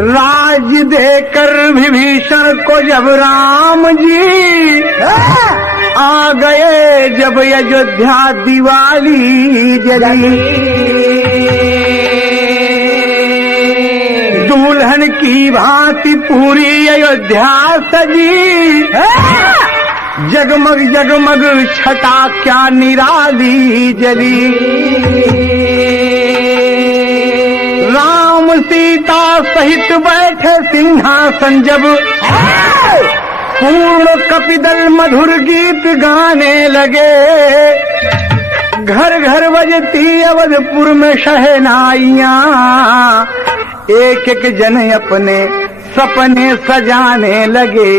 राज देकर विभीषण को जब राम जी आ गए, जब अयोध्या दिवाली जली, दुल्हन की भांति पूरी अयोध्या सजी, जगमग जगमग छटा क्या निराली जली। राम सीता सहित बैठे सिंहासन जब, पूर्ण कपिदल मधुर गीत गाने लगे, घर घर बजती अवधपुर में शहनाइयाँ, एक एक जन अपने सपने सजाने लगे।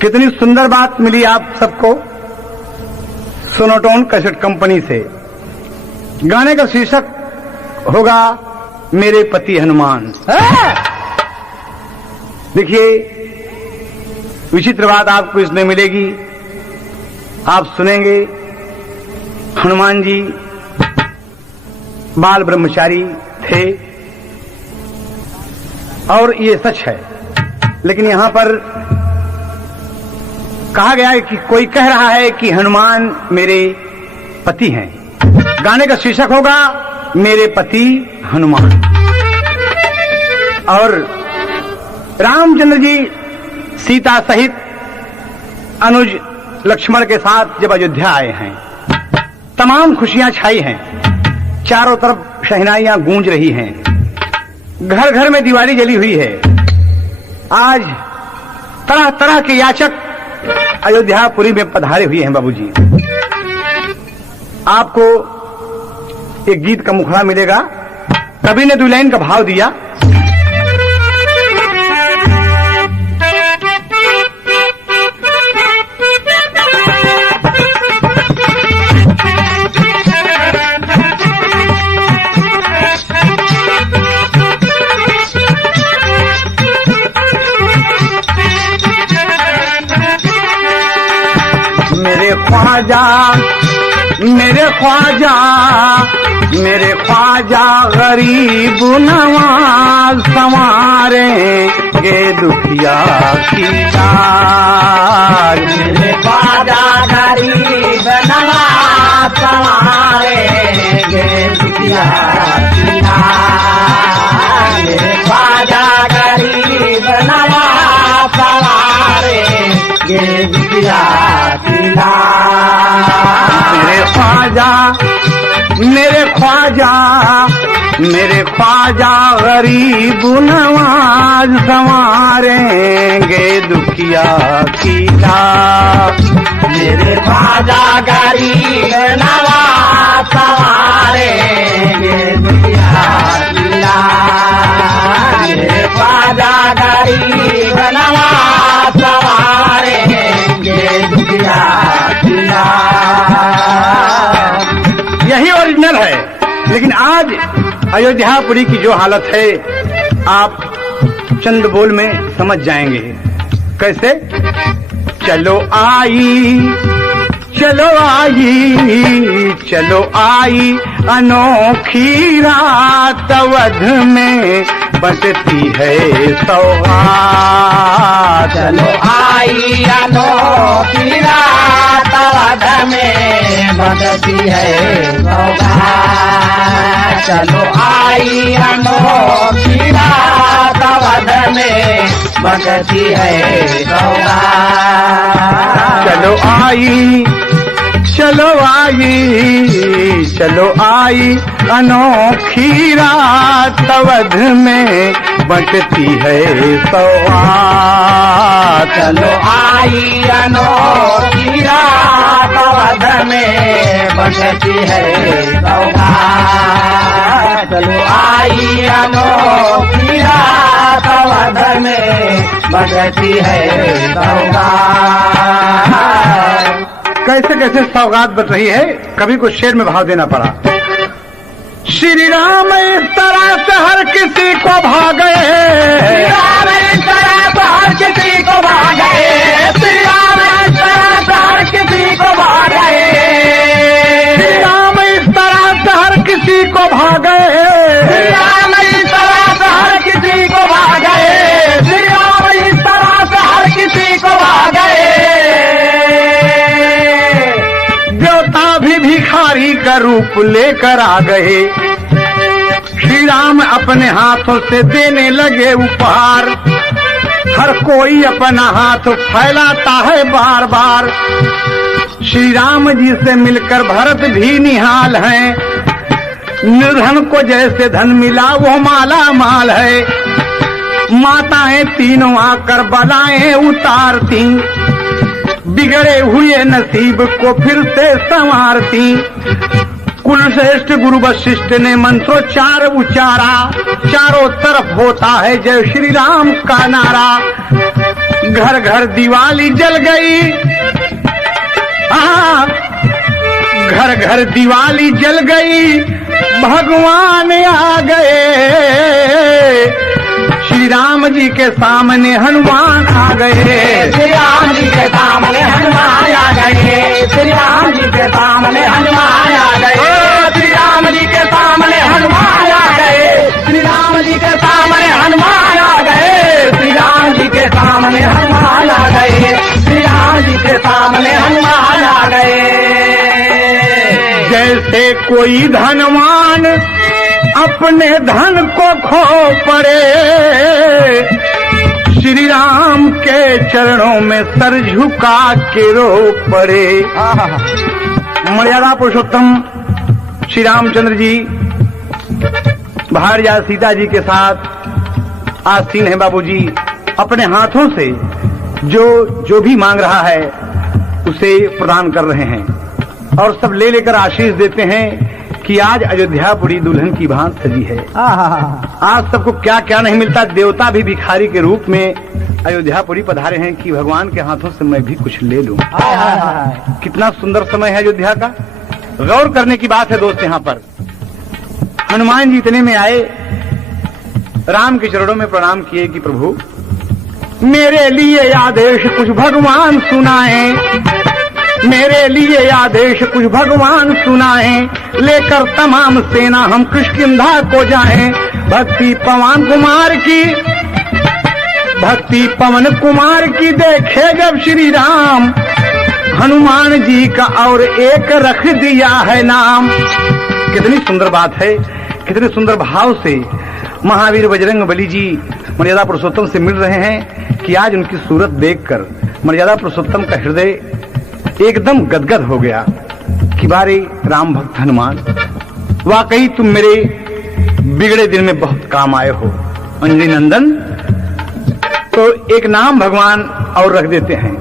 कितनी सुंदर बात मिली आप सबको सोनोटोन कैसेट कंपनी से। गाने का शीर्षक होगा मेरे पति हनुमान। देखिए, विचित्र बात आपको इसमें मिलेगी, आप सुनेंगे हनुमान जी बाल ब्रह्मचारी थे, और ये सच है। लेकिन यहां पर कहा गया है कि कोई कह रहा है कि हनुमान मेरे पति हैं। गाने का शीर्षक होगा मेरे पति हनुमान। और रामचंद्र जी सीता सहित अनुज लक्ष्मण के साथ जब अयोध्या आए हैं, तमाम खुशियां छाई हैं, चारों तरफ शहनाइयां गूंज रही हैं, घर घर में दिवाली जली हुई है। आज तरह तरह के याचक अयोध्यापुरी में पधारे हुए हैं। बाबूजी, आपको एक गीत का मुखड़ा मिलेगा। कवि ने 2 लाइन का भाव दिया। मेरे ख्वाजा मेरे ख्वाजा गरीब नवाज संवारेंगे दुखिया की लाज। मेरे ख्वाजा गरीब नवाज संवारेंगे दुखिया की लाज। मेरे ख्वाजा गरीब नवाज संवारेंगे दुखिया की लाज। मेरे ख्वाजा गरीब नवाज संवारेंगे दुखिया की लाज। मेरे ख्वाजा गरीब नवाज संवारेंगे दुखिया की लाज। मेरे ख्वाजा गरीब नवाज संवारेंगे दुखिया की लाज। यही ओरिजिनल है। लेकिन आज अयोध्यापुरी की जो हालत है, आप चंद बोल में समझ जाएंगे। कैसे? चलो आई चलो आई चलो आई अनोखी रात, अवध में बसती है सौगात। चलो आई अनोखी रात, अवध में बसती है सौगात। चलो आई अनोखी रात, अवध में बसती है सौगात। चलो आई चलो आई अनोखी रात, अवध में बटती है सौगात। चलो आई अनोखी रात, अवध में बटती है सौगात। चलो आई अनोखी रात, अवध में बटती है सौगात। कैसे कैसे सौगात बच रही है, कभी को शेर में भाव देना पड़ा। श्री राम इस तरह से हर किसी को भा गए, श्री राम इस तरह से हर का रूप लेकर आ गए। श्री राम अपने हाथों से देने लगे उपहार। हर कोई अपना हाथ फैलाता है बार बार। श्री राम जी से मिलकर भरत भी निहाल हैं। निर्धन को जैसे धन मिला वो माला माल है। माताएं तीनों आकर बलाएं उतारती, बिगड़े हुए नसीब को फिर से संवारती। कुलश्रेष्ठ गुरु वशिष्ठ ने मंत्रोच्चार उच्चारा। चारों तरफ होता है जय श्री राम का नारा। घर घर दिवाली जल गई, घर घर दिवाली जल गई, भगवान आ गए। श्री राम जी के सामने हनुमान आ गए। श्री राम जी के सामने हनुमान आ गए। श्री राम जी के सामने हनुमान आ गए। श्री राम जी के सामने हनुमान आ गए। श्री राम जी के सामने हनुमान आ गए। श्री राम जी के सामने हनुमान आ गए। श्री राम जी के सामने हनुमान आ गए। जैसे कोई धनवान अपने धन को खो पड़े, श्री राम के चरणों में सर झुका के रो पड़े। मर्यादा पुरुषोत्तम श्री रामचंद्र जी भार्या सीता जी के साथ आसीन है। बाबूजी अपने हाथों से जो भी मांग रहा है उसे प्रदान कर रहे हैं और सब ले लेकर आशीष देते हैं कि आज अयोध्यापुरी दुल्हन की भांत सजी है। आज सबको क्या क्या नहीं मिलता। देवता भी भिखारी के रूप में अयोध्यापुरी पधारे हैं कि भगवान के हाथों से मैं भी कुछ ले लूं। कितना सुंदर समय है अयोध्या का। गौर करने की बात है दोस्त। यहाँ पर हनुमान जी इतने में आए, राम के चरणों में प्रणाम किए कि प्रभु मेरे लिए आदेश कुछ भगवान सुनाएं। मेरे लिए आदेश कुछ भगवान सुनाएं। लेकर तमाम सेना हम किष्किंधा को जाएं। भक्ति पवन कुमार की देखे जब श्री राम, हनुमान जी का और एक रख दिया है नाम। कितनी सुंदर बात है, कितने सुंदर भाव से महावीर बजरंग बली जी मर्यादा पुरुषोत्तम से मिल रहे हैं कि आज उनकी सूरत देखकर मर्यादा पुरुषोत्तम का हृदय एकदम गदगद हो गया कि बारे राम भक्त हनुमान, वाकई तुम मेरे बिगड़े दिन में बहुत काम आए हो। अंजनी नंदन। तो एक नाम भगवान और रख देते हैं।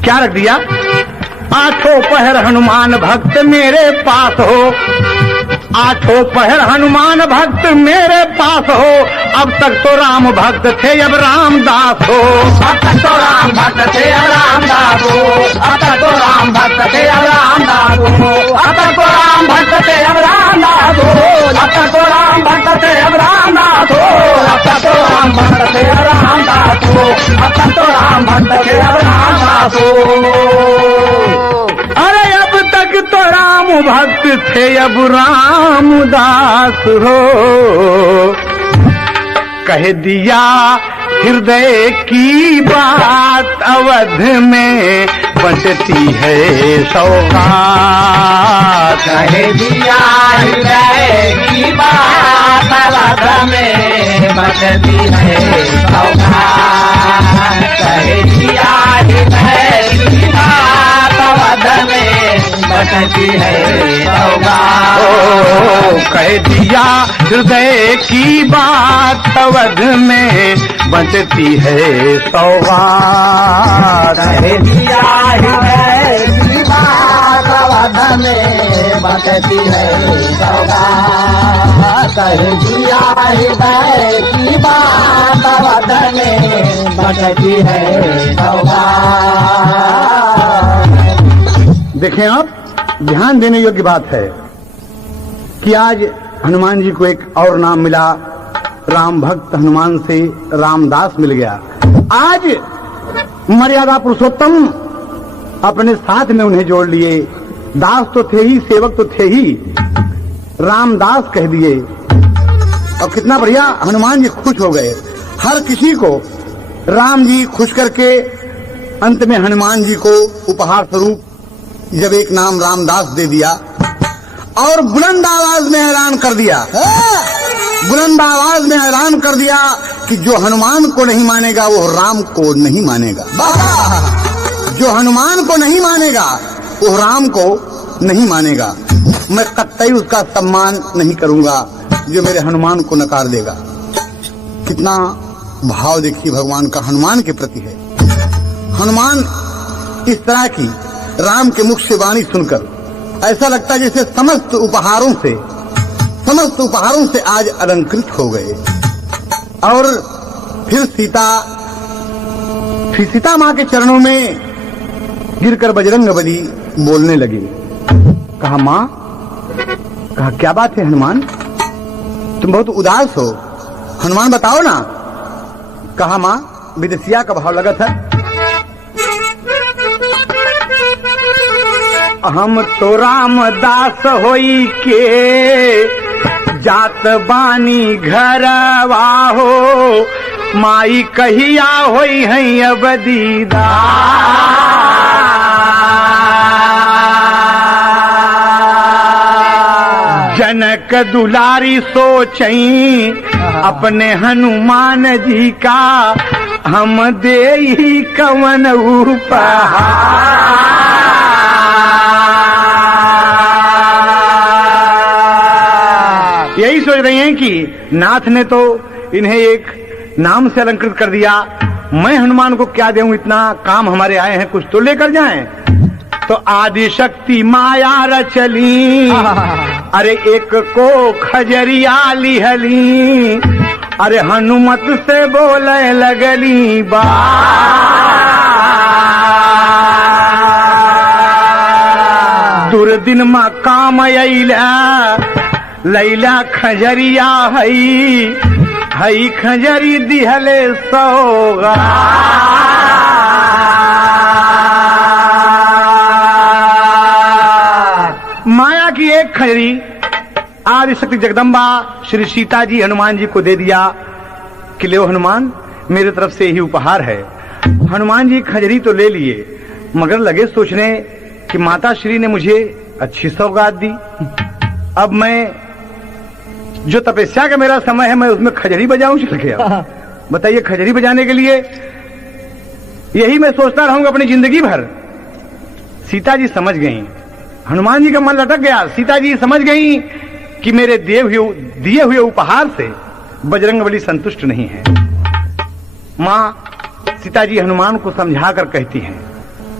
क्या रख दिया? आठों पहर हनुमान भक्त मेरे पास हो। आठों पहर हनुमान भक्त मेरे पास हो। अब तक तो राम भक्त थे अब रामदास हो। अब तक तो राम भक्त थे अब रामदास हो। अब तक तो राम भक्त थे अब रामदास हो। अब तक तो राम भक्त थे अब रामदास हो। अब तक तो राम भक्त थे अब रामदास हो। अब तक तो राम भक्त थे अब रामदास हो। अब तक तो राम भक्त थे अब रामदास हो। अरे अब तक तो राम भक्त थे अब रामदास हो। कह दिया हृदय की बात अवध में बंटती है सौगात। कह दिया हृदय की बात अवध में बंटती है सौगात। कह दिया हृदय की बात अवध में बंटती है सौगात। कह दिया हृदय की बात अवध में बंटती है सौगात। कह दिया हृदय की बात अवध में बंटती है सौगात। कह दिया हृदय की बात अवध में बंटती है सौगात। देखें आप, ध्यान देने योग्य बात है कि आज हनुमान जी को एक और नाम मिला। राम भक्त हनुमान से रामदास मिल गया। आज मर्यादा पुरुषोत्तम अपने साथ में उन्हें जोड़ लिए। दास तो थे ही, सेवक तो थे ही, रामदास कह दिए। और कितना बढ़िया हनुमान जी खुश हो गए। हर किसी को राम जी खुश करके अंत में हनुमान जी को उपहार स्वरूप जब एक नाम रामदास दे दिया और बुलंद आवाज में ऐलान कर दिया, बुलंद आवाज में ऐलान कर दिया कि जो हनुमान को नहीं मानेगा वो राम को नहीं मानेगा। जो हनुमान को नहीं मानेगा वो राम को नहीं मानेगा। मैं कतई उसका सम्मान नहीं करूंगा जो मेरे हनुमान को नकार देगा। कितना भाव देखिए भगवान का हनुमान के प्रति है। हनुमान इस तरह की राम के मुख से वाणी सुनकर ऐसा लगता है जैसे समस्त उपहारों से आज अलंकृत हो गए। और फिर सीता मां के चरणों में गिरकर बजरंगबली बोलने लगी। कहा मां, कहा क्या बात है हनुमान, तुम बहुत उदास हो, हनुमान बताओ ना। कहा मां, विदेशिया का भाव लगा था। हम तो रामदास होई के जात बानी घरवा हो, माई कहिया होई है अब दीदा। जनक दुलारी सोचई अपने हनुमान जी का, हम देई कवन उपहार। यही सोच रही हैं कि नाथ ने तो इन्हें एक नाम से अलंकृत कर दिया, मैं हनुमान को क्या देऊं, इतना काम हमारे आए हैं, कुछ तो लेकर जाएं। तो आदि शक्ति माया रचली, अरे एक को खजरिया लिहली, अरे हनुमत से बोले लगली बा। दुर्दिन में काम अइला, लैला खजरिया हई खजरी दिहले सौगा। माया की एक खजरी आदि शक्ति जगदम्बा श्री सीता जी हनुमान जी को दे दिया कि ले हनुमान, मेरे तरफ से यही उपहार है। हनुमान जी खजरी तो ले लिए, मगर लगे सोचने कि माता श्री ने मुझे अच्छी सौगात दी, अब मैं जो तपस्या का मेरा समय है मैं उसमें खजरी बजाऊं चल गया। बताइए, खजरी बजाने के लिए यही मैं सोचता रहूंगा अपनी जिंदगी भर। सीता जी समझ गईं, हनुमान जी का मन लटक गया। सीता जी समझ गईं कि मेरे दिए हुए उपहार से बजरंगबली संतुष्ट नहीं है। मां सीता जी हनुमान को समझाकर कहती हैं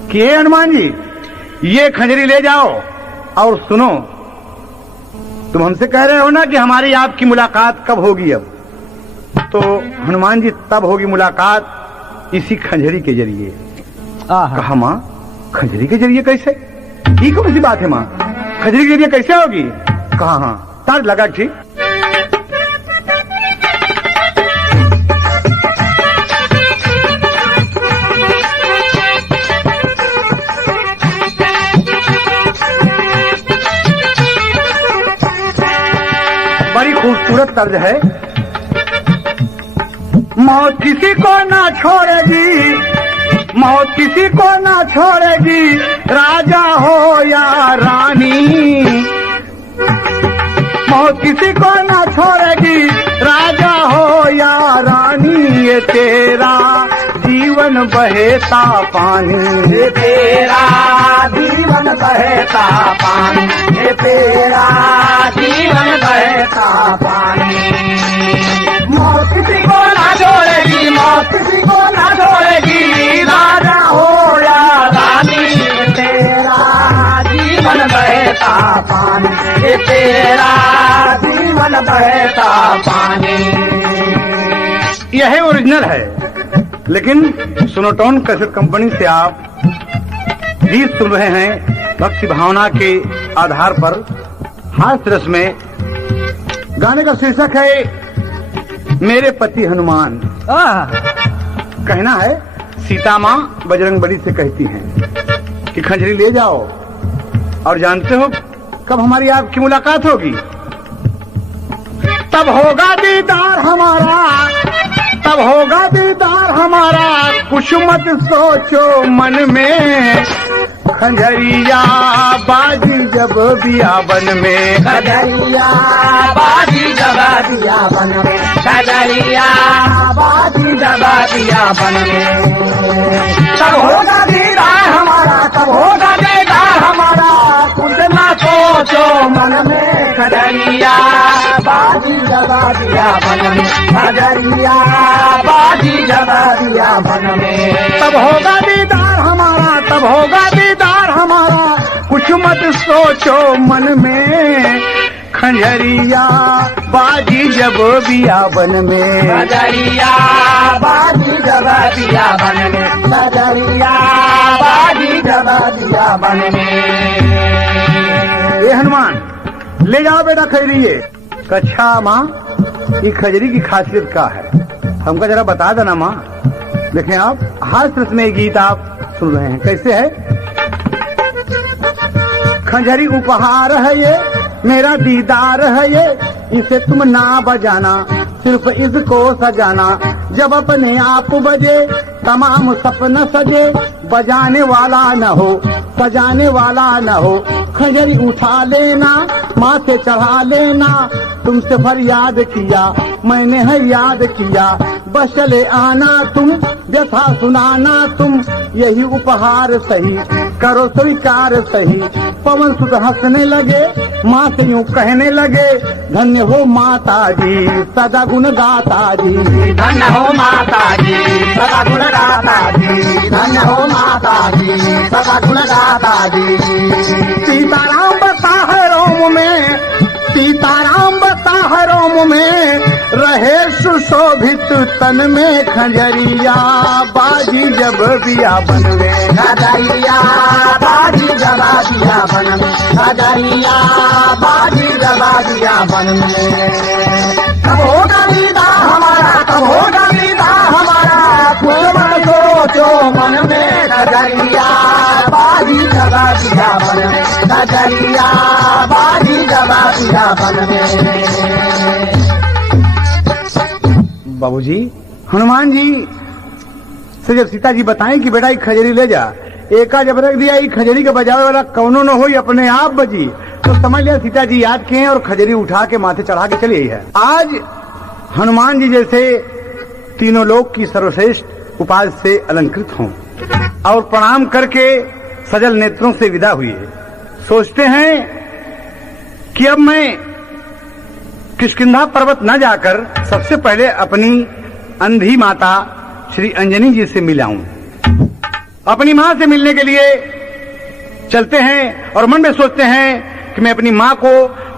कि हे हनुमान जी, ये खजरी ले जाओ और सुनो, तुम हमसे कह रहे हो ना कि हमारी आपकी मुलाकात कब होगी। अब तो हनुमान जी तब होगी मुलाकात इसी खंजरी के जरिए। कहा मां, खंजरी के जरिए कैसे, ये कौन सी बात है मां, खंजरी के जरिए कैसे होगी। कहा हाँ, तार लगा ठीक। बड़ी खूबसूरत तर्ज है। मौत किसी को ना छोड़ेगी, मौत किसी को ना छोड़ेगी, राजा हो या रानी। मौत किसी को ना छोड़ेगी, राजा हो या रानी। ये तेरा जीवन बहेता पानी, ये तेरा जीवन बहेता पानी, ये तेरा जीवन बहेता पानी। मौत किसी को ना छोड़ेगी, मौत किसी को ना छोड़ेगी, राजा हो या रानी। ये तेरा जीवन बहेता पानी, ये तेरा जीवन बहेता पानी। यह ओरिजिनल है, लेकिन सोनोटोन कैसेट कंपनी से आप गीत सुन रहे हैं भक्ति भावना के आधार पर हास्य रस में। गाने का शीर्षक है मेरे पति हनुमान। कहना है सीता मां बजरंगबली से कहती हैं कि खंजरी ले जाओ, और जानते हो कब हमारी आपकी मुलाकात होगी, तब होगा दीदार हमारा, तब होगा दीदार हमारा। कुछ मत सोचो मन में, खंजरिया बाजी जब बियाबन में, खजरिया बाजी जबा दिया बन में, खजरिया बाजी जबा दिया बन में। तब होगा दीदार हमारा, तब होगा दीदार हमारा, कुछ ना सोचो मन में। खजरिया बाजी जबा दिया बन में, खजरिया बाजी जबा दिया बन में। तब होगा दीदार हमारा, तब होगा दीदार हमारा, कुछ मत सोचो मन में। खंजरिया बाजी जब बियाबन में, खजरिया बाजी जबा दिया बन में, खजरिया बाजी जबा दिया बन में। ये हनुमान ले जाओ बेटा खजरी ये। कच्छा माँ ये खजरी की खासियत क्या है, हमको जरा बता देना माँ। देखें आप हास्य रस में गीत आप सुन रहे हैं, कैसे है। खंजरी उपहार है ये, मेरा दीदार है ये, इसे तुम ना बजाना, सिर्फ इसको सजाना। जब अपने आप बजे तमाम सपना सजे, बजाने वाला न हो सजाने वाला न हो। खंजरी उठा लेना माथे चढ़ा लेना, तुमसे फरियाद किया मैंने है याद किया। बस चले आना तुम व्यथा सुनाना तुम, यही उपहार सही करो स्वीकार सही। पवन सुत हंसने लगे माँ से यूं कहने लगे, धन्य हो माता जी सदा गुण गाता जी। धन्य हो माता जी सदा गुण गाता जी, धन्य हो माता जी सदा गुण गाता जी। सीताराम बता है रोम में, सीताराम बता है रोम में, रहे सुशोभित तन में। खंजरिया बाजी जब बियाबन में, खजरिया बाजी जबा दिया बन में, खजरिया बाजी जबा दिया बन में। कब होगा दीदार हमारा, कब होगा दीदार हमारा, कुछ मत सोचो मन में। खजरिया बाजी जबा दिया बन में, खजरिया बाजी जबा दिया बन में। बाबूजी हनुमान जी से जब सीता जी बताएं कि बेटा ये खजरी ले जा, एका जब रख दिया, ये खजरी के बजावे वाला कौनो न हो अपने आप बजी, तो समझ लिया सीता जी याद किए और खजरी उठा के माथे चढ़ा के चली आई है। आज हनुमान जी जैसे तीनों लोक की सर्वश्रेष्ठ उपाधि से अलंकृत हों और प्रणाम करके सजल नेत्रों से विदा हुई है। सोचते हैं कि अब मैं किष्किंधा पर्वत न जाकर सबसे पहले अपनी अंधी माता श्री अंजनी जी से मिलाऊं। अपनी मां से मिलने के लिए चलते हैं और मन में सोचते हैं कि मैं अपनी मां को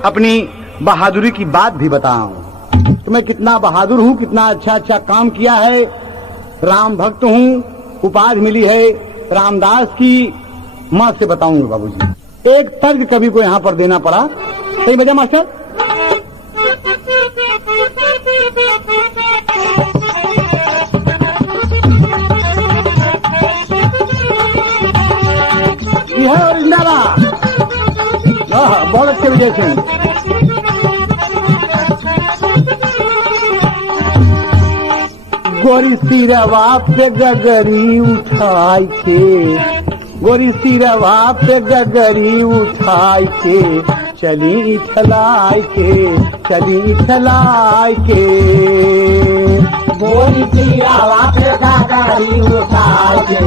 अपनी बहादुरी की बात भी बताऊं। तो मैं कितना बहादुर हूं, कितना अच्छा अच्छा काम किया है, राम भक्त हूं, उपाधि मिली है रामदास की, मां से बताऊंगा बाबूजी। एक तर्क कवि को यहां पर देना पड़ा, सही बजा मास्टर। यह है ओरिजिनल, बहुत अच्छे विजय सिंह। गोरी सिरवा पे गगरी उठाई के, गोरी सिरवा पे गगरी उठाई के, चली चलाई के, चली चलाई के। गोरी सिरवा पे गगरी उठाई के,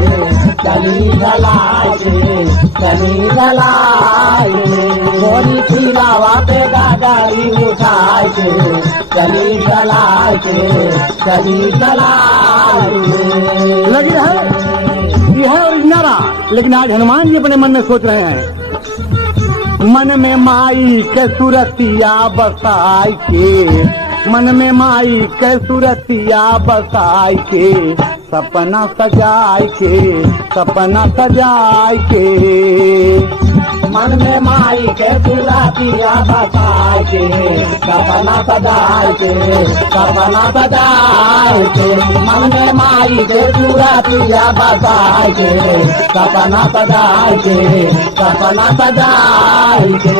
चली चलाई के, चली चलाई के। गोरी सिरवा पे गगरी उठाई के, चली चलाई के, चली चलाई के। लगी है यह है ओरिजिनल। लेकिन आज हनुमान जी अपने मन में सोच रहे हैं, मन में माई के सुरतिया बसाई के, मन में माई के सुरतिया बसाई के, सपना सजाई के, सपना सजाई के। मन में माई के सुरतिया बसाई के, सपना सजाई के, सपना सजाई के। मन में माई के सुरतिया बसाई के, सपना सजाई के, सपना सजाई के।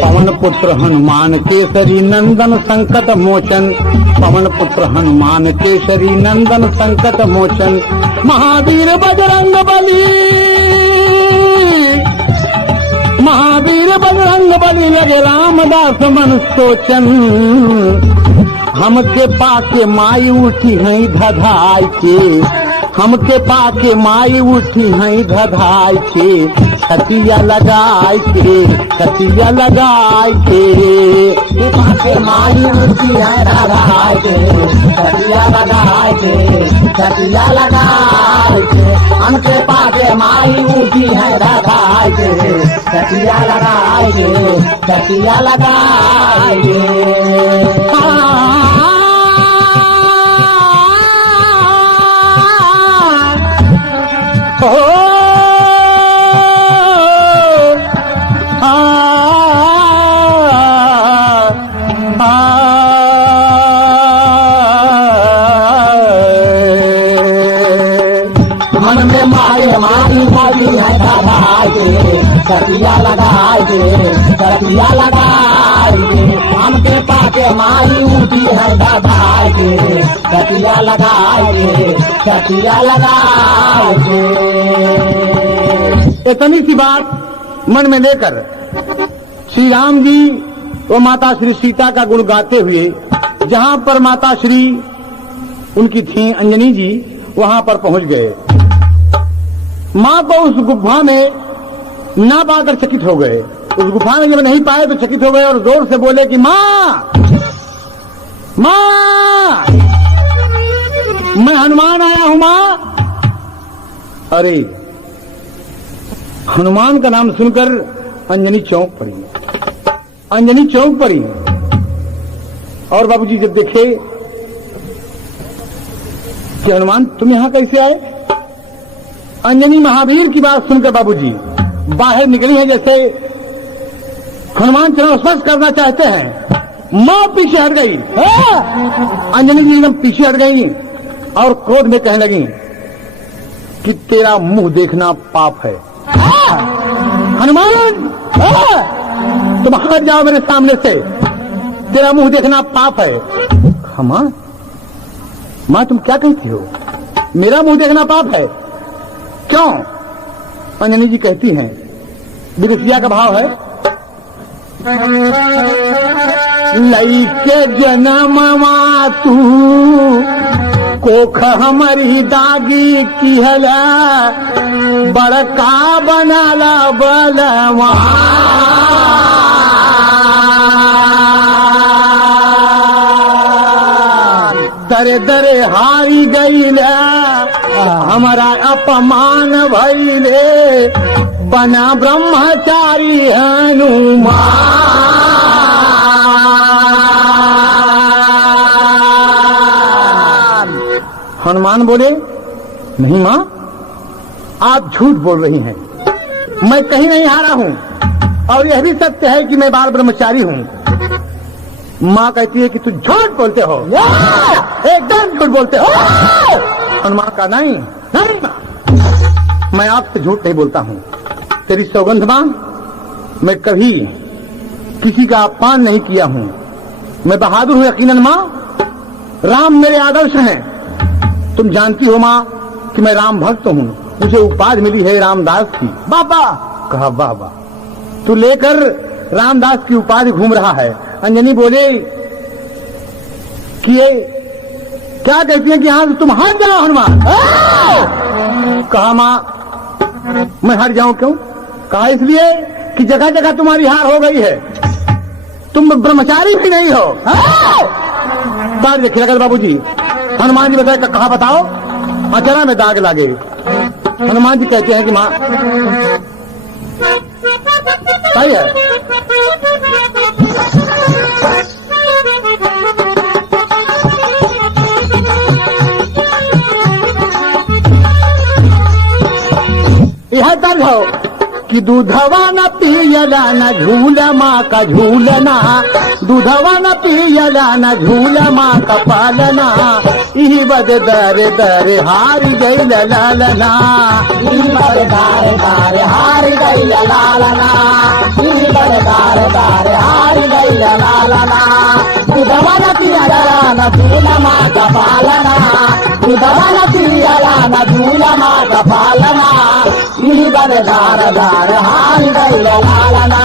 पवन पुत्र हनुमान केसरी नंदन संकट मोचन, पवन पुत्र हनुमान केसरी नंदन संकट मोचन, महावीर बजरंग बली, महावीर बजरंग बली लगे रामदास मन सोचन, हमके पाके माई उठी हैं धधाई के, हमके पाके माई उठी हैं धधाई के, छतिया लगाई के, छतिया लगाई के, पाके माई उठी है धधाई के, छतिया लगाई के, छतिया लगाई के, हमके पाके माई उठी है धधाई के, छतिया लगाई के, छतिया लगाई के। मन में माई हमारी भाई है धधाई के, छतिया लगाई के, छतिया लगाई के, हमके पाके माई उठी है धधाई के, छतिया लगाई के, छतिया लगाई के। इतनी सी बात मन में लेकर श्री राम जी और माता श्री सीता का गुण गाते हुए जहां पर माता श्री उनकी थी अंजनी जी वहां पर पहुंच गए। मां को उस गुफा में ना पाकर चकित हो गए। उस गुफा में जब नहीं पाए तो चकित हो गए और जोर से बोले कि मां, मां, मैं हनुमान आया हूं मां। अरे हनुमान का नाम सुनकर अंजनी चौंक पड़ी, अंजनी चौंक पड़ी। और बाबूजी जब देखे कि हनुमान तुम यहां कैसे आए, अंजनी महावीर की बात सुनकर बाबूजी बाहर निकली है। जैसे हनुमान चरण स्पर्श करना चाहते हैं, मां पीछे हट गई। अंजनी जी एकदम पीछे हट गई और क्रोध में कहने लगी कि तेरा मुंह देखना पाप है। हनुमान तुम हट जाओ मेरे सामने से, तेरा मुंह देखना पाप है। मां, मां तुम क्या कहती हो, मेरा मुंह देखना पाप है, क्यों? अंजनी जी कहती हैं, विरसिया का भाव है, लइके जनमवा तू कोख हमारी दागी की हला, बड़का बनाला बलवा। दरे दरे हारी गईला, हमारा अपमान भइले, बना ब्रह्मचारी हनुमान। हनुमान बोले, नहीं मां, आप झूठ बोल रही हैं, मैं कहीं नहीं हारा हूं और यह भी सत्य है कि मैं बाल ब्रह्मचारी हूं। मां कहती है कि तू झूठ बोलते हो, एकदम झूठ बोलते हो। हनुमान का नहीं, नहीं मां, मैं आपसे झूठ नहीं बोलता हूं, तेरी सौगंध मां, मैं कभी किसी का अपमान नहीं किया हूं, मैं बहादुर हूं यकीनन मां, राम मेरे आदर्श हैं। तुम जानती हो मां कि मैं राम भक्त हूं, मुझे उपाधि मिली है रामदास की। बाबा कहा, वाह वाह, तू लेकर रामदास की उपाधि घूम रहा है। अंजनी बोले कि ये क्या कहती है कि यहां से तुम हट जाओ हनुमान। कहा मां मैं हट जाऊं क्यों? कहा इसलिए कि जगह जगह तुम्हारी हार हो गई है, तुम ब्रह्मचारी भी नहीं हो। दाग देखिए लगा बाबूजी। हनुमान जी बताए, कहा बताओ? अचरा में दाग लागे। हनुमान जी कहते हैं कि मां सही है, यह दर्ज हो कि दूधवा न पियला न झूला माँ का झूलना, दूधवा न पियला न झूला माँ का पालना, इही बद दर दर हार गई लालना, इही बद दर दर हार गई लालना, इही बद दर दर हार गई लालना, दूधवा न पियला न झूला माँ का पालना, दूधवा न पियला न झूला माँ का पालना, इही बद दार दार हार गई लालना,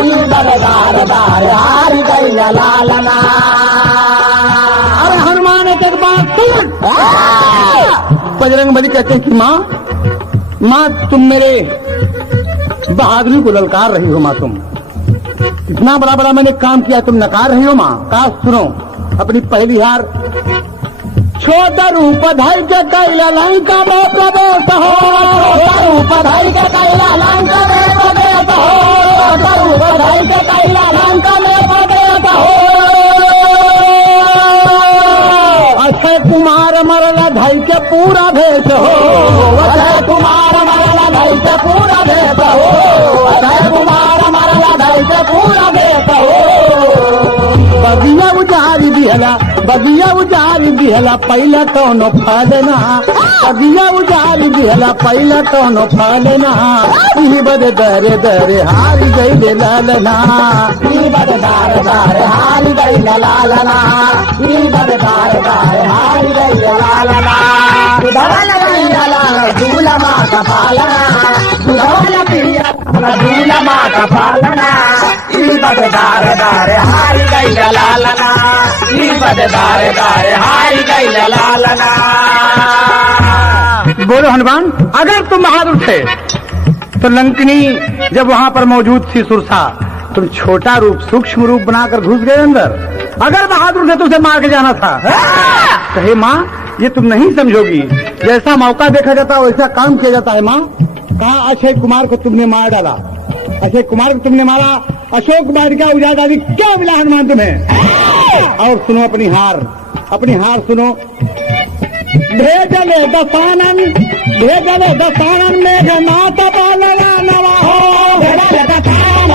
इही बद दार दार हार गई लालना। अरे हनुमान एक बात सुन, बजरंगबली कहते हैं कि माँ तुम मेरे बहादुरी को ललकार रही हो। माँ तुम इतना बड़ा बड़ा मैंने काम किया, तुम नकार रही हो। माँ काश सुनो अपनी पहली हार, छोटा रूप धर के कैला लंका में प्रवेश हो, छोटा रूप धर के कैला लंका में प्रवेश हो, छोटा रूप धर के कैला लंका में प्रवेश हो, अक्षय कुमार मरला धई के पूरा भेष हो, अक्षय कुमार मरला धई के पूरा भेष हो, अक्षय कुमार मरला धई के पूरा भेष हो, बगिया उजारी दिहला, बगिया उजारी दिहला पहला कौनो फलना, बगिया उजारी दिहला पहला कौनो फलना, इही बद दर दर हार गई लालना, इही बद दर दर हार गई लालना, इही बद दर दर हार गई लालना, दूधवा पियला झूला माँ का पालना, दूधवा पियला झूला माँ का पालना, इही बद दर दर हार गई लालना, इही बद दर दर हार गई लालना। बोलो हनुमान, अगर तुम बहादुर थे तो लंकनी जब वहां पर मौजूद थी सुरसा, तुम छोटा रूप सूक्ष्म रूप बनाकर घुस गए अंदर। अगर बहादुर थे तो उसे मार के जाना था। कहे माँ ये तुम नहीं समझोगी, जैसा मौका देखा जाता है वैसा काम किया जाता है। माँ कहा अक्षय कुमार को तुमने मार डाला, अक्षय कुमार को तुमने मारा, अशोक वाटिका उजाड़ डाली, क्या मिला हनुमान तुम्हें? और सुनो अपनी हार सुनो, भेजले दसानन मेघ नाथ पालना नवा हो, भेजले दसानन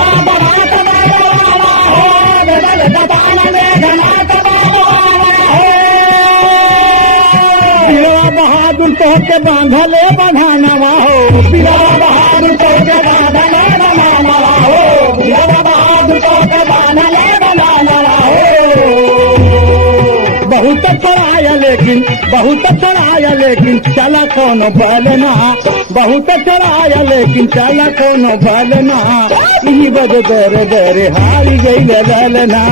मेघ नाथ पालना हो, बिरवा बहादुर तो के बांधले बधानवा हो, बिरवा बहादुर तो के बांधले बधानवा हो, बिरवा बहादुर तो के बांधले बधानवा हो, बहुत चढ़ाया लेकिन चला कौन बलना, बहुत चढ़ाया लेकिन चला कौन बलना, इही बद दर दर हारी गई लालना,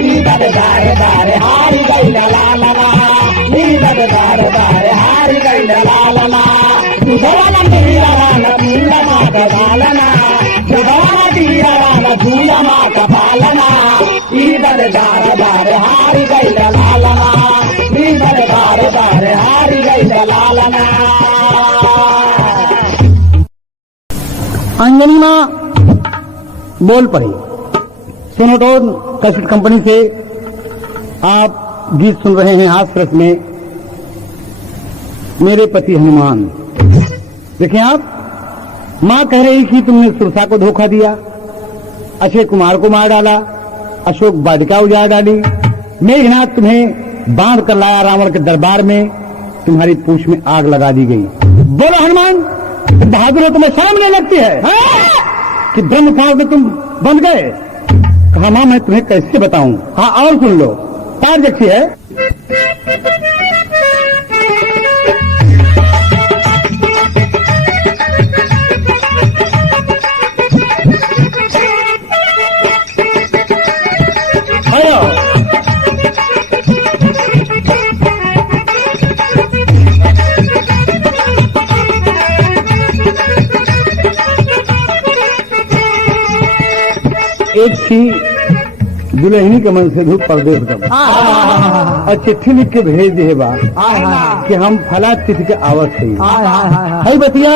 इही बद दर दर हारी गई लालना, इही बद दर दर हारी गई लालना, दूधवा पियला न झूला माँ का पालना, दूधवा पियला न झूला माँ का पालना, इही बद दर दर हारी गई लालना, इही बद दर दर हारी गई लालना। अंजनी माँ बोल पड़ी। सोनोटोन कैसेट कंपनी से आप गीत सुन रहे हैं हास्य रस में मेरे पति हनुमान। देखिए आप, माँ कह रही कि तुमने सुरसा को धोखा दिया, अक्षय कुमार को मार डाला, अशोक वाटिका उजाड़ डाली, मेघनाथ तुम्हें बांध कर लाया रावण के दरबार में, तुम्हारी पूंछ में आग लगा दी गई। बोलो हनुमान, बहादुर हो तुम्हें शर्म नहीं लगती है कि ब्रह्म काल में तुम बन गए? कहा मां मैं तुम्हें कैसे बताऊं। हाँ और सुन लो, तार देखी है। एक थी दुल्हनी के मन से धूप परदेश का, और चिट्ठी लिख के भेज दिए बा कि हम फला तिथि के आवत है बतिया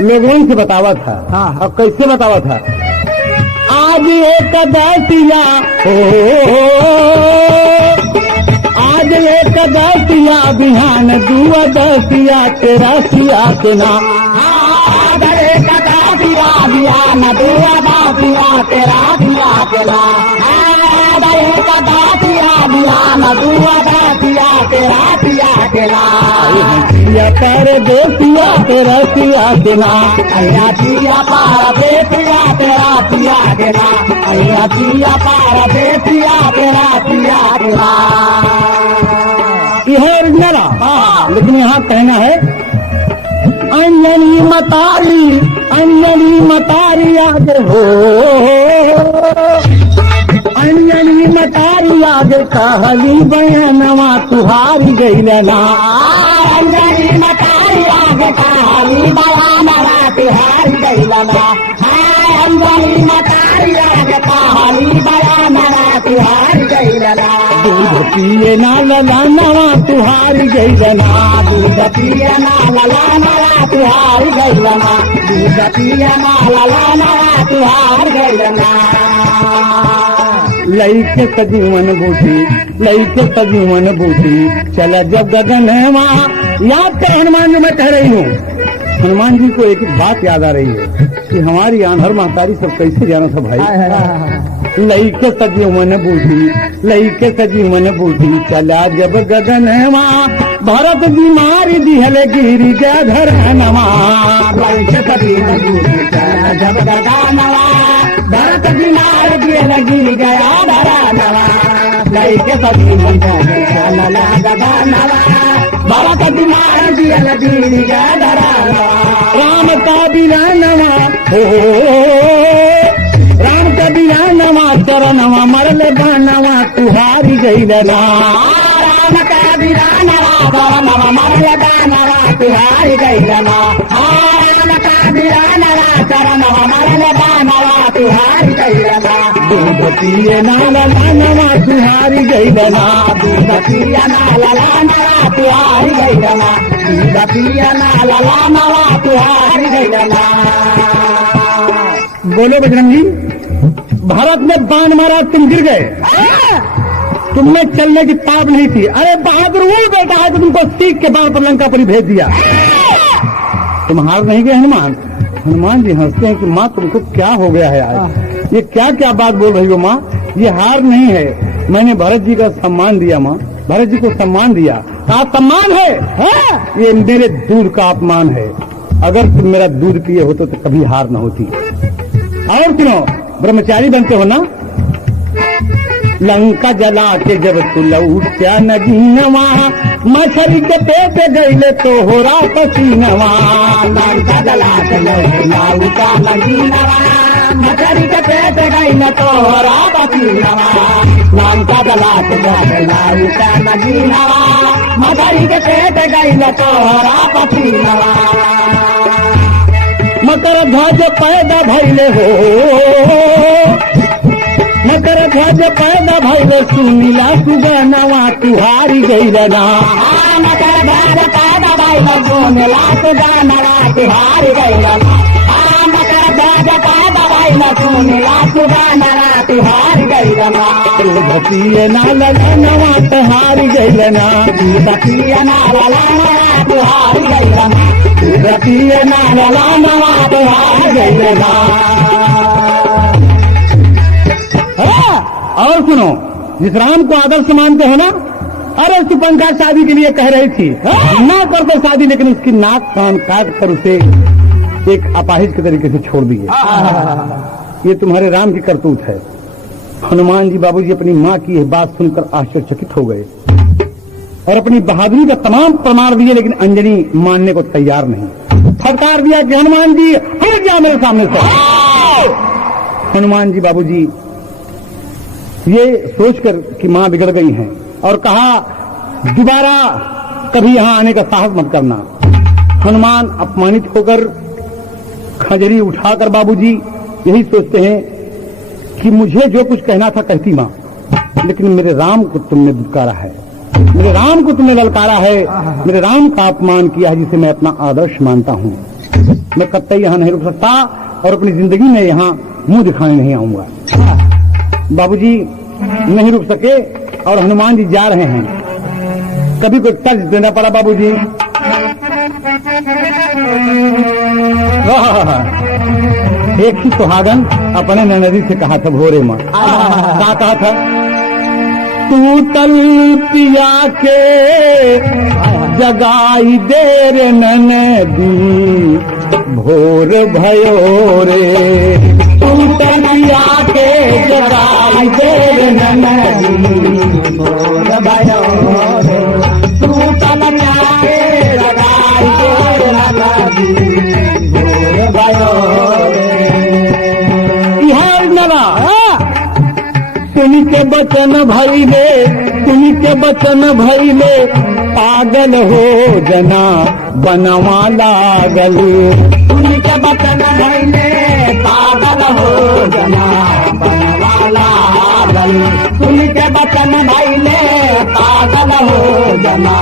लोगों से बतावा था। और कैसे बतावा था? आज एक दसिया आज एक दसिया बिहान दुआ दसिया तेरा सिया के नाम, आज एक दसिया न दुआ दासिया तेरा दिया केला एक दासिया दिया न दुआ दासिया तेरा दिया केला पिया पर देसिया तेरा पिया केला अया पिया पार बेसिया तेरा पिया केला अया पिया पार बेसिया तेरा पिया केला यह ओरिजिनल लेकिन यहाँ कहना है अंजनी मतारी आज हो अंजनी मतारी आज कहली बयानवा तुहारी गईलना अंजनी मतारी आज कहली बयानवा तुहारी गईलना अंजनी मतारी आज कहली बयानवा तुहारी गईलना दूध पिए ना ललानवा तुहारी गईलना दूध पिए ना ललानवा तुहारी गईलना दूध पिए ना ललानवा तुहारी गईलना लईके सजीवन बूटी चला जब गगन है वहाँ याद कर हनुमान जी मैं कह रही हूँ हनुमान जी को एक बात याद आ रही है कि हमारी आंधर महतारी सब कैसे जाना था भाई लईके सजीवन बूटी चला जब गगन है वहाँ भरत जी मारी दिहले गिरी जाधर नवा लईके सजीवन बूटी चला जब गगन भरत जी मार दिए गिर गया धरा नवा लईके सजीवन बूटी चला गगन भरत जी मार दिए गिर गया धरा राम का बिरानवा हो राम का बिरानवा चरणवा मरले बानवा तुहारी गईलना राम का बिरानवा चरणवा मरले बानवा तुहारी गईलना राम का बिरानवा चरणवा मरले बानवा तुहारी गईलना दूध पिए ना ललानवा तुहारी गईलना दूध पिए ना ललानवा तुहारी गईलना दूध पिए ना ललानवा तुहारी गईलना बोलो बजरंग जी भारत में बाण मारा तुम गिर गए तुमने चलने की ताब नहीं थी अरे बहादुर वो बेटा है कि तुमको सीख के बाण पर लंका पर भेज दिया तुम हार नहीं गए हनुमान जी हंसते हैं कि माँ तुमको क्या हो गया है आज ये क्या क्या बात बोल रही हो माँ ये हार नहीं है मैंने भरत जी का सम्मान दिया माँ भरत जी को सम्मान दिया कहा सम्मान है ये मेरे दूध का अपमान है अगर तुम मेरा दूध पिए होते तो कभी हार न होती और सुनो ब्रह्मचारी बनते हो ना लंका जला के जब तू लौटा नदीनवा मछली के पेट गईले तो हो रहा पसीनवा लंका जला के लौटा नदीनवा मछली के पेट गईले तो हो रहा पसीनवा लंका जला के लौटा नदीनवा मछली के पेट गईले तो हो रहा पसीनवा मकर ध्वज पैदा भैले हो मकर ध्वज पैदा भैले सुनीला सुगनवा तुहारी गईलना मकर ध्वज पैदा भैले सुनीला सुगनवा तुहारी गईलना मकर ध्वज पैदा भैले सुनीला सुगनवा तुहारी गईलना दूध पिए ना ललनवा तुहारी गईलना दूध पिए ना ललनवा तुहारी गईलना दूध पिए ना ललनवा तुहारी गईलना और सुनो जिस राम को आदर्श मानते हो ना अरे सुपंखा शादी के लिए कह रही थी ना करते शादी लेकिन उसकी नाक कान काट कर उसे एक अपाहिज के तरीके से छोड़ दिए ये तुम्हारे राम की करतूत है हनुमान जी बाबूजी अपनी माँ की यह बात सुनकर आश्चर्यचकित हो गए और अपनी बहादुरी का तमाम प्रमाण दिए लेकिन अंजनी मानने को तैयार नहीं फटकार दिया कि हनुमान जी हट जा मेरे सामने से हनुमान जी बाबूजी ये सोचकर कि मां बिगड़ गई हैं और कहा दोबारा कभी यहां आने का साहस मत करना हनुमान अपमानित होकर खंजरी उठाकर बाबूजी यही सोचते हैं कि मुझे जो कुछ कहना था कहती मां लेकिन मेरे राम को तुमने दुत्कारा है मेरे राम को तुमने ललकारा है मेरे राम का अपमान किया है जिसे मैं अपना आदर्श मानता हूं मैं कतई यहां नहीं रुक सकता और अपनी जिंदगी में यहां मुंह दिखाने नहीं आऊंगा बाबूजी नहीं रुक सके और हनुमान जी जा रहे हैं कभी कोई तर्ज देना पड़ा बाबूजी एक ही सुहागन अपने ननदी से कहा था भोरे में, क्या कहा था? टूटल पिया के जगाई देर ननदी भोर भयो रे। टूटल पिया के जगाई देर ननदी भोर भयो रे। टूटल पिया के जगाई देर ननदी भोर भयो रे। यह नवा सुनी के बचन भइले, सुनी के बचन भइले, पागल हो जना बनवा लागल। सुनी के बचन भइले, पागल हो जना बनवा लागल। सुनी के बचन भइले, पागल हो जना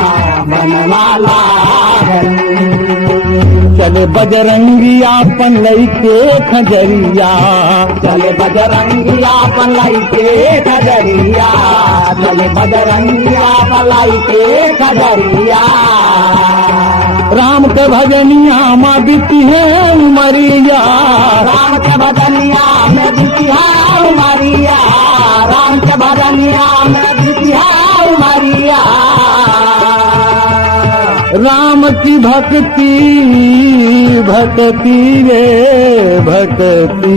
बनवा लागल। चले बजरंगिया पन लइके खजरिया, चले बजरंगिया पन लइके खजरिया, चले बजरंगिया पन लइके खजरिया। राम के भजनिया माँ बीती है उमरिया, राम के भजनिया में बीती है उमरिया, राम के भजनिया में बीती है उमरिया। राम की भक्ति भक्ति रे भक्ति,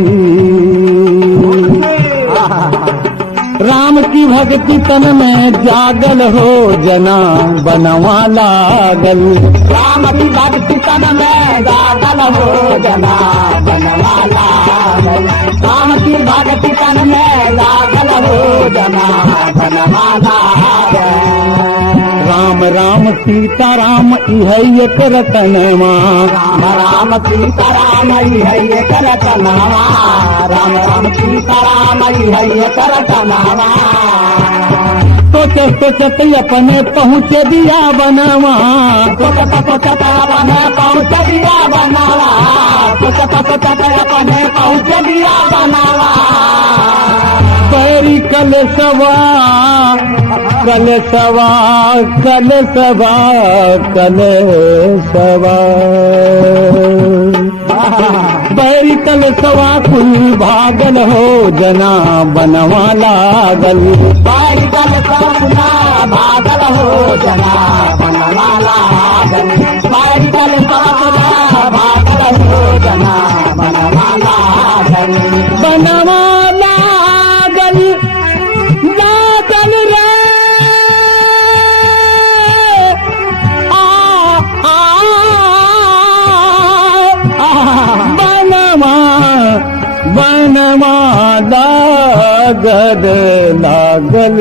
राम की भक्ति तन में जागल हो जना बनवा लागल। राम की भक्ति तन में जागल हो जना बनवा लागल। राम की भक्ति तन में जागल हो जना बनवा लागल। राम राम सीता राम इह एक रतनवा, राम राम सीता राम इह एक रतनवा, राम राम सीता राम इह एक रतनवा। सोचत सोचत अपने पहुँच दिया बनवा, सोचत सोचत अपने पहुँच दिया बनवा, सोचत सोचत अपने पहुँच दिया बनवा। पैरी कलशवा कलशवा कलशवा कलशवा, बैरी कलशवा कुल भागल हो जना बनवा लागल। बैरी कलशवा भागल हो जना बनवा लागल। बैरी कलशवा भागल हो जना बनवा लागल। बनवा लागल लागल रे बनवा लागल लागल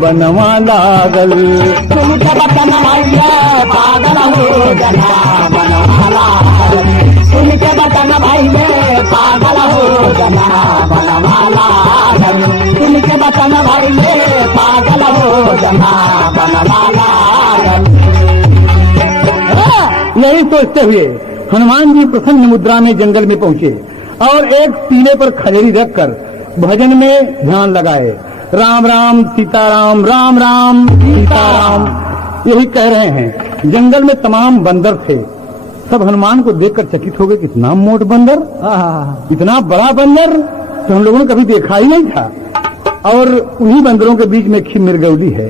बनवा लागल। सुन के बचन भइले पागल हो जना बनवा लागल। सुन के बचन भइले पागल हो जना बनवा लागल। सुन के बचन भइले पागल हो जना बनवा लागल। यही सोचते हुए हनुमान जी प्रसन्न मुद्रा में जंगल में पहुंचे और एक टीले पर खजरी रखकर भजन में ध्यान लगाए। राम राम सीताराम, राम राम सीताराम, यही कह रहे हैं। जंगल में तमाम बंदर थे, सब हनुमान को देखकर चकित हो गए। कितना मोट बंदर, इतना बड़ा बंदर तो हम लोगों ने कभी देखा ही नहीं था। और उन्हीं बंदरों के बीच में एक मृगौली है,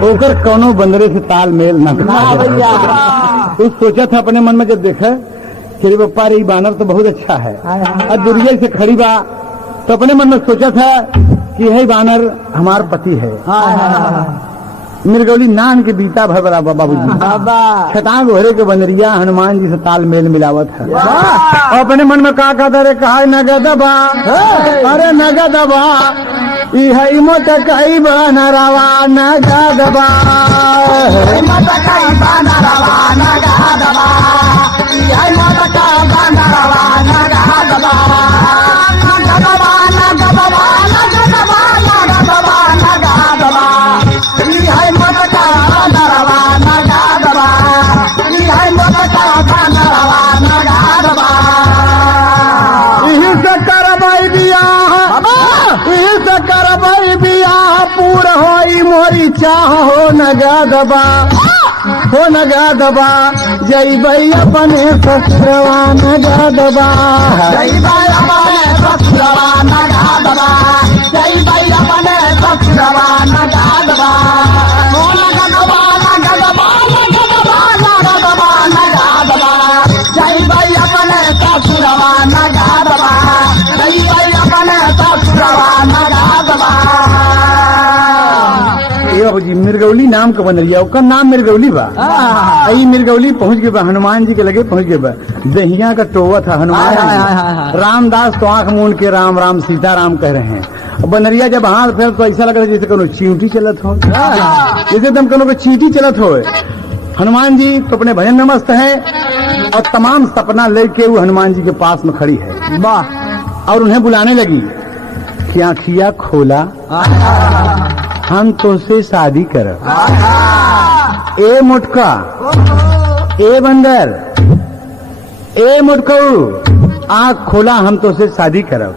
होकर कौनो बंदरे से तालमेल न तो सोचा था अपने मन में जब देखा कि बप्पा रे बानर तो बहुत अच्छा है और दुर्गे से खड़ी बा, तो अपने मन में सोचा था कि यही बानर हमार पति है। मृगौली नान के बीता भर बड़ा बाबूजी छटांग घोरे के बंदरिया हनुमान जी से तालमेल मिलावत है। और अपने मन में कहा रे कहा नगदबा, अरे नगदबा इहई मोट कई बनरवा नगदबा, मोट कई बनरवा नगदबा, इहई मोट कई बनरवा नगदबा, नगदबा नगदबा नगदबा नगदबा नगदबा, इहई मोट कई बनरवा नगदबा, इहई मोट कई बनरवा नगदबा। इही से करबै बियाह, इही से करबै बियाह, पूर होई मोरी चाह हो नगदबा। हो नगा दबा जई भाई अपने ससुरवा नगा दबा जय भाई अपने ससुरवा नगा दबा जय भाई अपने ससुरवा नगा दबा ओ नगा दबा नगा दबा नगा दबा नगा दबा नगा दबा जय भाई अपने ससुरवा नगा दबा जय भाई अपने ससुरवा नगा दबा ए बाबूजी मिर्गौली नाम का बनलिया ओकर नाम मिर्गौली बा आई मिर्गौली पहुंच गए बा हनुमान जी के लगे पहुंच गए बा दहिया का टोवा था हनुमान जी। रामदास तो आंख मूंद के राम राम सीता राम कह रहे हैं। बनरिया जब हाथ फेर तो ऐसा लग रहा है जैसे कोनो चींटी चलत हो, जैसे तुम कोनो को चींटी चलत हो। हनुमान जी तो अपने भजन में मस्त है और तमाम सपना लेके वो हनुमान जी के पास में खड़ी है और उन्हें बुलाने लगी कि आँखिया खोला हम तुझसे शादी करब। ए मुटका ए बंदर ए मुटकू आँख खोला हम तुझसे शादी करब।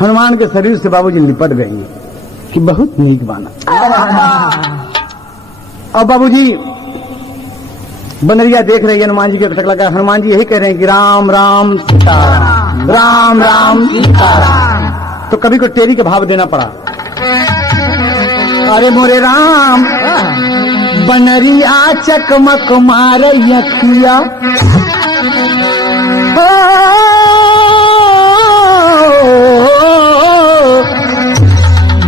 हनुमान के शरीर से बाबूजी लिपट गई कि बहुत नीक बाना। और बाबूजी बनरिया देख रही है हनुमान जी के तक लगा। हनुमान जी यही कह रहे हैं कि राम राम सीताराम राम राम सीताराम। तो कभी को टेरी का भाव देना पड़ा। अरे मोरे राम बनरिया चकमक मार यखिया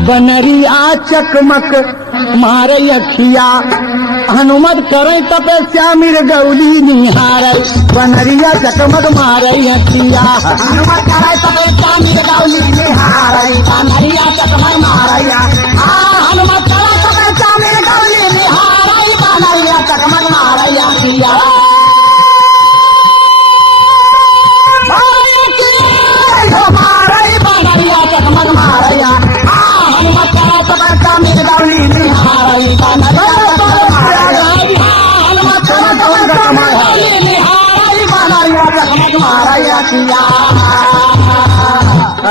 बनरिया चकमक मार यखिया हनुमत करे तपस्या मिर्गौली निहार। बनरिया चकमक मार यखिया हनुमत करे तपस्या मिर्गौली निहार। बनरिया चकमक मारैया हनुमत करे तपस्या मिर्गौली निहार। बनरिया चकमक मारैया किया बनरिया चकमक मारैया हनुमत करे तपस्या मिर्गौली निहार।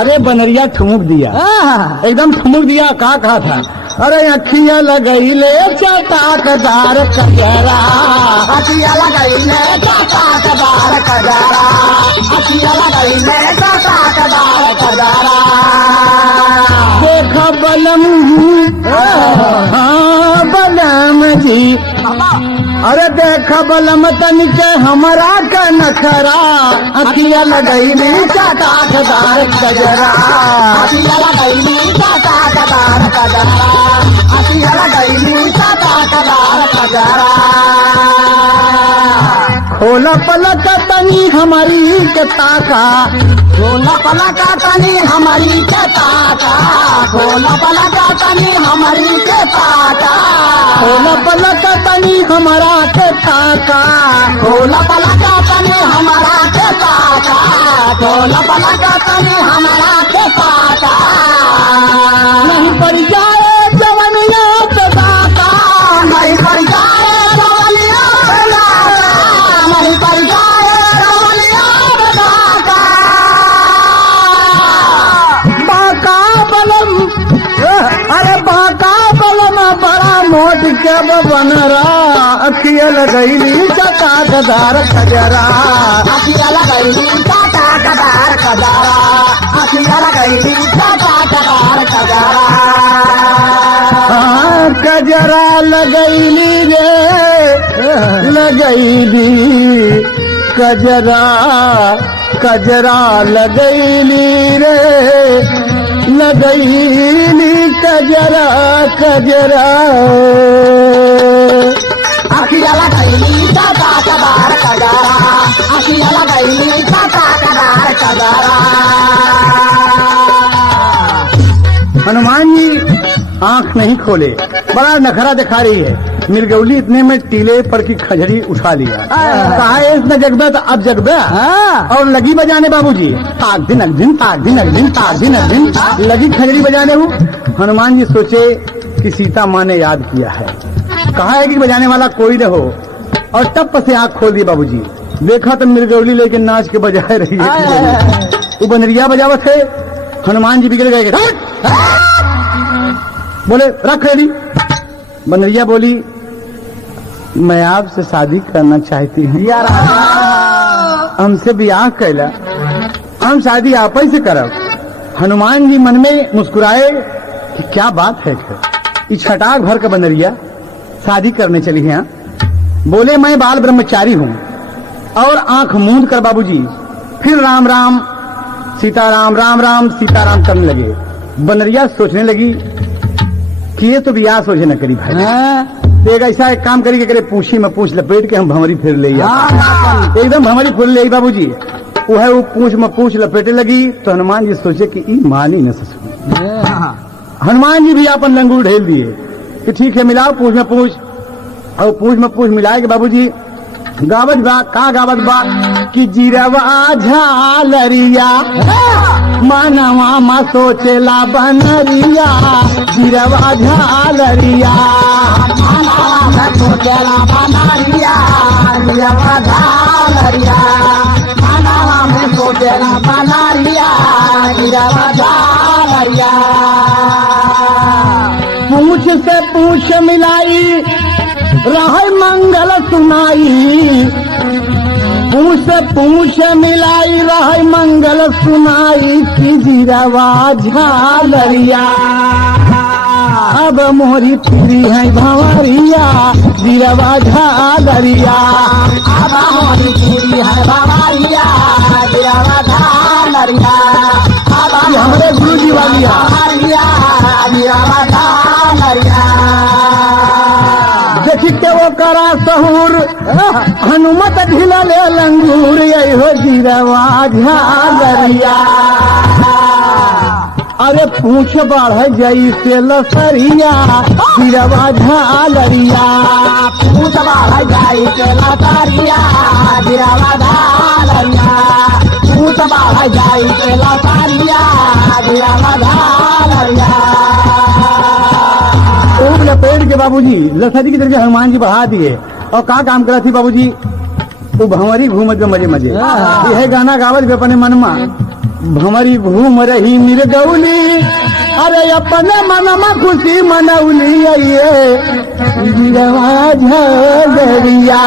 अरे बनरिया ठुमुक दिया, एकदम ठुमुक दिया। कहा था अरे अखिया लगैले चटाकदार कजरा अखिया लगैले चटाकदार कजरा अखिया लगैले चटाकदार कजरा देख बलम हाँ बलम जी अरे देख बलम तनिक हमरा का नखरा अखिया लगैली चटाकदार कजरा अखिया लगैली चटाकदार कजरा अखिया लगैली चटाकदार कजरा खोला पलक तनी हमारी के ताका खोला पलक तनी हमारी के ताका खोला पलक तनी हमारी के ताका खोला पलक तनी हमारा के ताका खोला पलक तनी हमारा के ताका खोला पलक तनी हमारा के ताका नहीं पड़ जाए जवनिया तो दाता नहीं पड़ जाए जवनिया तो दाता नहीं पड़ जाए जवनिया तो दाता बाका बलम अरे बाका बलम बड़ा मोट के बनरा अखिया लगैली चटाकदार कजरा अखिया लगैली चटाकदार कजरा अखिया लगैली चटाकदार कजरा कजरा लगैली रे लगैली कजरा कजरा लगैली रे लगैली कजरा कजरा अखिया लगैली चटाकदार कजरा अखिया लगैली चटाकदार कजरा हनुमान जी आंख नहीं खोले, बड़ा नखरा दिखा रही है। मिर्गौली इतने में टीले पर की खजरी उठा लिया। कहा इसने जगबे तो अब जगबे और लगी बजाने बाबूजी ताक दिन अगदिन ताक दिन अगदिन ताक दिन अगदिन लगी खजरी बजाने हूँ। हनुमान जी सोचे कि सीता माँ ने याद किया है, कहा है कि बजाने वाला कोई न हो। और टप से आंख खोल दी बाबूजी, देखा तो मिर्गौली लेके नाच के बजाए रही है। वो बनरिया बजावत है। हनुमान जी बिगड़ गए, बोले रख रेडी। बनरिया बोली मैं आपसे शादी करना चाहती हूँ। हमसे ब्याह कैला, हम शादी आप ही से करब। हनुमान जी मन में मुस्कुराए कि क्या बात है, ये छटाक भर का बनरिया शादी करने चली है। बोले मैं बाल ब्रह्मचारी हूँ, और आंख मूंद कर बाबूजी फिर राम राम सीताराम राम राम सीताराम करने लगे। बनरिया सोचने लगी कि ये तो ब्याह सोचे न करी भाई, तो एक ऐसा एक काम करी कि करे पूछी में पूछ लपेट के हम भंवरी फिर ले एकदम भंवरी फिर ले बाबूजी। वो पूछ में पूछ लपेटे लगी तो हनुमान जी सोचे कि ई मानी न ससुर। हनुमान जी भी अपन लंगूर ढेल दिए कि ठीक है मिलाओ पूछ में पूछ, और पूछ में पूछ मिलाए के बाबूजी गावत बा का गावत बा कि जीरवा झालरिया मानवा मा सोचेला बनरिया, जीरवा झालरिया मानवा मा सोचेला बनरिया, जीरवा झालरिया मानवा मा सोचेला बनरिया, जीरवा झालरिया। पूछ से पूछ मिलाई रह मंगल सुनाई, पूछ से पूछ मिलाई रह मंगल सुनाई कि जीरवा झालरिया अब मोरी फिरी है भंवरिया, जीरवा झालरिया अब मोरी फिरी है भंवरिया, जीरवा झालरिया अब हमारे गुरु जी वालिया जीरवा झालरिया। देखिए वो करा सहूर हनुमत ढिला ले लंगूर, यही हो जीरवा झालरिया। अरे पूछ बढ़ जाई से लसरिया, जीरवा झालरिया पूछ बढ़ जाई से लसरिया, जीरवा झालरिया पूछ बढ़ जाई से लसरिया, जीरवा झालरिया। लपेट के बाबूजी लसरी की तरह हनुमान जी बढ़ा दिए और का काम करा थी बाबूजी, वो भंवरी घूमत में मजे मजे यह गाना गावत भी अपने मन में भंवरी घूम रही मिर्गौली, अरे अपने मन में खुशी मनौली, ये जीरवा झालरिया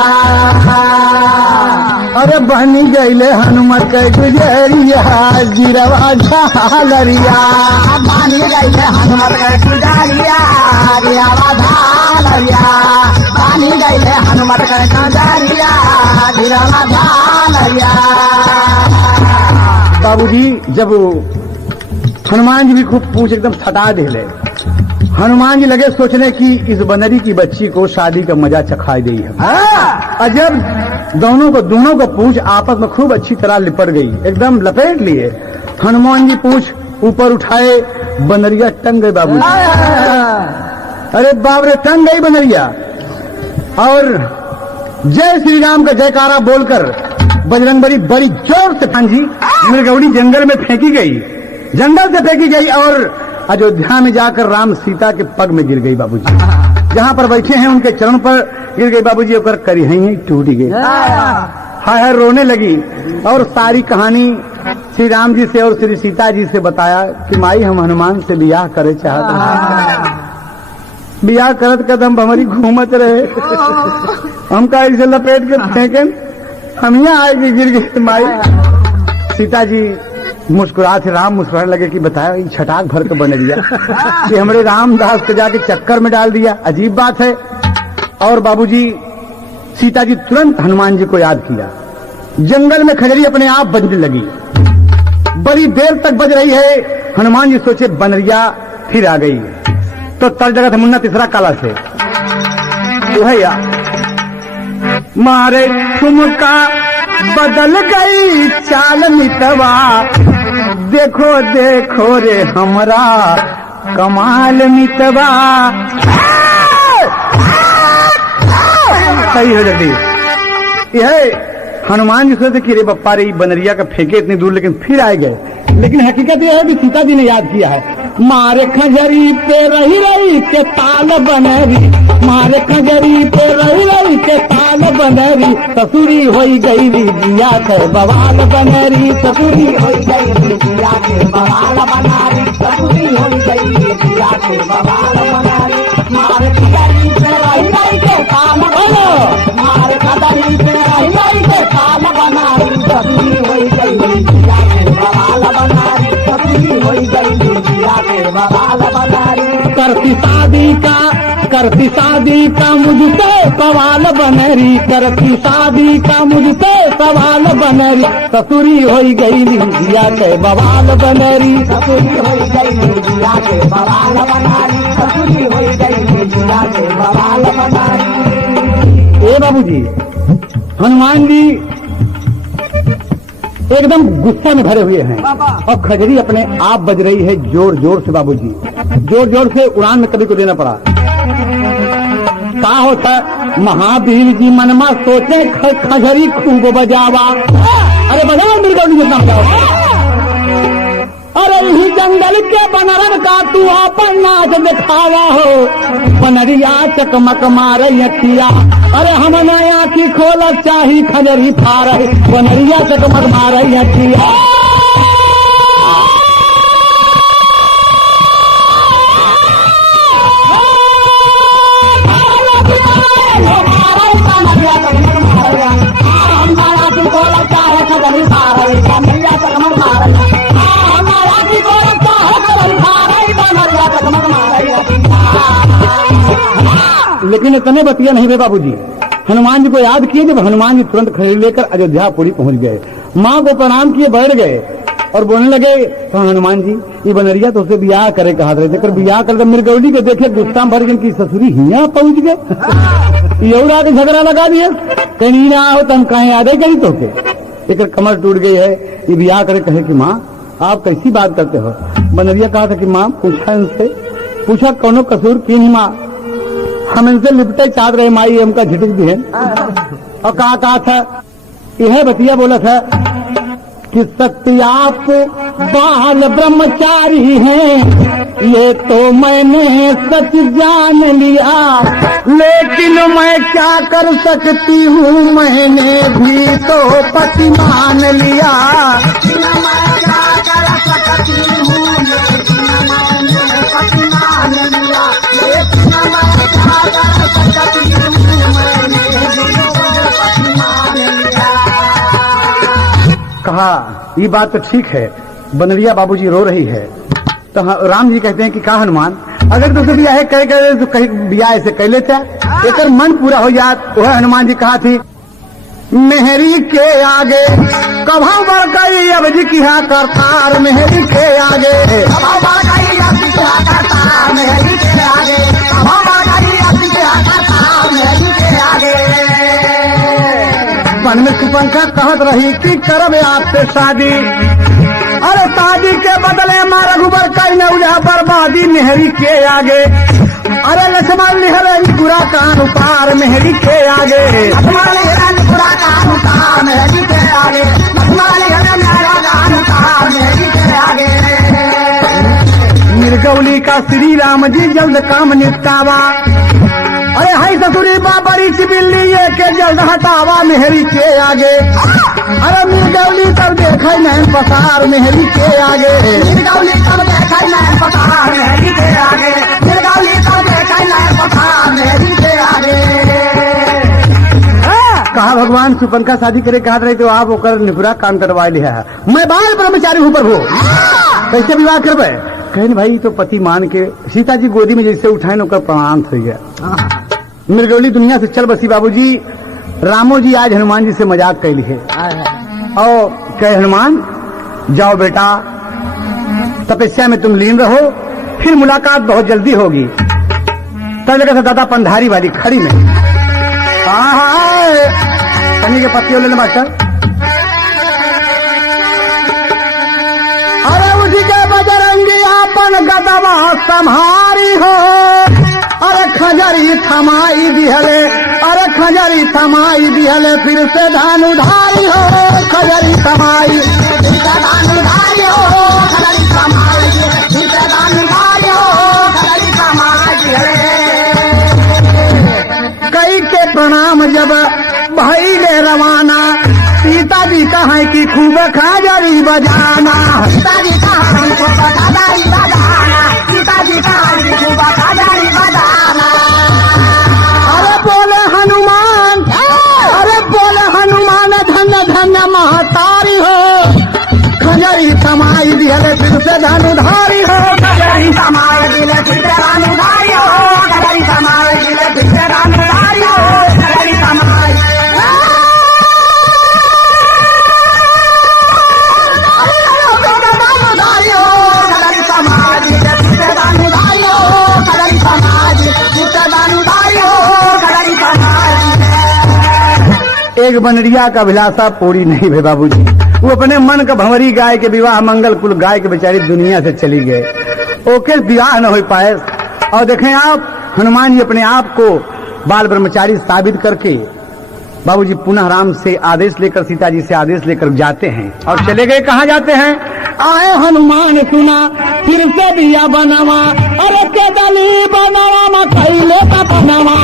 अरे बनी गईले हनुमत के गुजरिया, जीरवा झालरिया बनी गईले हनुमत के गुजरिया, जीरवा झालरिया बनी गईले हनुमत के गुजरिया, जीरवा झालरिया। बाबूजी जब हनुमान जी भी खूब पूछ एकदम छटा दिले, हनुमान जी लगे सोचने की इस बनरी की बच्ची को शादी का मजा चखाई दी है। और जब दोनों को पूछ आपस में खूब अच्छी तरह लिपट गई, एकदम लपेट लिए। हनुमान जी पूछ ऊपर उठाए, बनरिया टंग गई बाबू। अरे बाप रे टंग गई बनरिया, और जय श्री राम का जयकारा बोलकर बजरंगबली बड़ी जोर से जी मिर्गौड़ी जंगल में फेंकी गई, जंगल से फेंकी गई और अयोध्या में जाकर राम सीता के पग में गिर गई बाबूजी। जहां पर बैठे हैं उनके चरण पर गिर गई बाबूजी, होकर करी ही टूट गई, हाय रोने लगी। और सारी कहानी श्री राम जी से और श्री सीता जी से बताया कि माई हम हनुमान से ब्याह करे चाहते हैं, ब्याह करत कदम हमारी घूमत रहे, हमका ऐसे लपेट के फेंके, हम यहाँ आए गिर गए माई। सीता जी मुस्कुराते, राम मुस्कुराने लगे कि बताया छटाक भर के बन दिया कि हमारे रामदास को जाके चक्कर में डाल दिया, अजीब बात है। और बाबूजी सीता जी तुरंत हनुमान जी को याद किया, जंगल में खजरी अपने आप बजने लगी, बड़ी देर तक बज रही है। हनुमान जी सोचे बनरिया फिर आ गई, तो तर जगह था मुन्ना तीसरा काला से भैया मारे ठुमका बदल गई चाल मितवा, देखो देखो रे हमरा कमाल मितवा। सही है जल्दी, यह हनुमान जी सोचते कि रे बप्पा रे बनरिया का फेंके इतनी दूर, लेकिन फिर आए गए। लेकिन हकीकत यह है कि सीता जी ने याद किया है, मारे खजरी पे रही रही के ताल बनरी, मारे खजरी पे रही रही के ताल बनरी, ससुरी होई गई जिया के बवाल बनरी, ससुरी होई गई जिया के बवाल बनारी, ससुरी होई गई जिया के बवाल बनारी, मारे खजरी पे रही रही के ताल बनरी, करती शादी का मुझसे सवाल बनरी, करती शादी का मुझसे सवाल बनरी, ससुरी हो गई जिया के बवाल बनरी, ससुरी हो गई जिया के बवाल बनारी, ससुरी हो गई जिया के बवाल बनारी। ए बाबूजी, हनुमान जी एकदम गुस्सा में भरे हुए हैं और खजरी अपने आप बज रही है जोर जोर से। बाबूजी जोर जोर से उड़ान में कभी को देना पड़ा। का होता महावीर जी मनमा सोचे खजरी खूब बजावा, अरे बजाओ मृगौली जितना बजाओ। अरे यही जंगल के बनरन का तू अपन नाच दिखावा हो, बनरिया चकमक मारे अखिया, अरे हम नया की खोलक चाही खजरी फारे, बनरिया चकमक मारे अखिया। लेकिन इतने बतिया नहीं थे बाबूजी। हनुमान जी को याद किए जब हनुमान जी तुरंत खरीद लेकर अयोध्यापुरी पहुंच गए, माँ को प्रणाम किए बैठ गए और बोलने लगे तो हनुमान जी ये बनरिया तो उसे बियाह करे कहा रहे थे, बियाह कर मृगौली को देखे गुस्सा भर गए कि ससुरी हिया पहुंच गए, यौरा के झगड़ा लगा दिया, कहीं ना हो तो हम कहीं याद करी तो एक कमर टूट गई है, ये बियाह करे कहे कि माँ आप कैसी बात करते हो। बनरिया कहा था कि माँ पूछा इनसे, पूछा कौनो कसूर की नहीं माँ, हम इनसे लिपटे चाहते रहे माई हमका झिटक दी है। और कहा था यह बतिया बोला था कि सत्य आप बाल ब्रह्मचारी हैं, ये तो मैंने सच जान लिया, लेकिन मैं क्या कर सकती हूँ मैंने भी तो पति मान लिया। कहा ये बात तो ठीक है, बनरिया बाबूजी रो रही है। तो राम जी कहते हैं कि का हनुमान अगर तुझे बियाह करे तो कहीं बियाह ऐसे कर लेता एक मन पूरा हो जात। वह हनुमान जी कहा थी मेहरी के आगे कभा बढ़ गई अब जी की करतार, मेहरी के आगे कभा बढ़ गई अब जी की करतार, मेहरी के आगे कभा बढ़ गई अब जी की करतार, मेहरी के आगे। मन में सुपंखा कहत रही कि करब आपसे शादी, अरे शादी के बदले मारा रघुबर कई न उजा बर्बादी, मेहरी के आगे अरे लक्ष्मण निहर बुरा कान उतार, मेहरी के आगे लक्ष्मण निहर बुरा कान उतार, मेहरी के आगे लक्ष्मण निहर मेरा कान उतार, मेहरी के आगे। मृगौली का श्री राम जी जल्द काम निपटावा, अरे हाई ससुरी बाबरी चिबिल्ली ये के जल्द हटावा, मेहरी के आगे अरे मृगौली तब देखे नैन पसार, मेहरी के आगे मृगौली तब देखे नैन पसार, मेहरी के आगे मृगौली तब देखे नैन पसार, मेहरी के आगे। कहा भगवान सुपंखा शादी करे कहा रहे तो आप होकर निपुरा काम करवा लिया है, मैं बाल ब्रह्मचारी हूँ प्रभु, कैसे विवाह करबे। कहीं भाई तो पति मान के सीता जी गोदी में जैसे उठाए नौकर प्रणाम हो गया। मृगौली दुनिया से चल बसी। बाबूजी रामो जी आज हनुमान जी से मजाक कैली है और कहे हनुमान जाओ बेटा तपस्या में तुम लीन रहो, फिर मुलाकात बहुत जल्दी होगी। तब लगा था दादा पंधारी वाली खड़ी में पनी के पत्तियों ले मास्टर, अरे उसी के बजरंगी अपन गदवा संहारी हो, अरे खजरी थमाई दिहले, अरे खजरी थमाई दिहले फिर से धनुधारी हो, खजरी थमाई फिर से धनुधारी हो, खजरी थमाई फिर से धनुधारी हो, खजरी थमाई कई के प्रणाम जब भाई ले रवाना, सीता जी कहा कि खूब खजरी बजाना, सीता जी कहा खूब खजरी बजाना, सीता जी कहा खूब खजरी बजाना। अरे बोले हनुमान, अरे बोले हनुमान धन्य धन्य महतारी हो, खजरी थमाई दिहले फिर से धनुधारी हो, खजरी थमाई दिहले फिर से धनुधारी हो, खजरी थमाई एक बनरिया का अभिलाषा पूरी नहीं भई बाबूजी। वो अपने मन का भंवरी गाय के विवाह मंगल कुल गाय के बेचारी दुनिया से चली गए, ओके विवाह न हो पाए। और देखें आप, हनुमान जी अपने आप को बाल ब्रह्मचारी साबित करके बाबूजी पुनः राम से आदेश लेकर, सीता जी से आदेश लेकर जाते हैं। और चले गए, कहाँ जाते हैं? आए हनुमान सुना फिर से दिया बनवा, अरे के दली बनवा में कैले बनवा,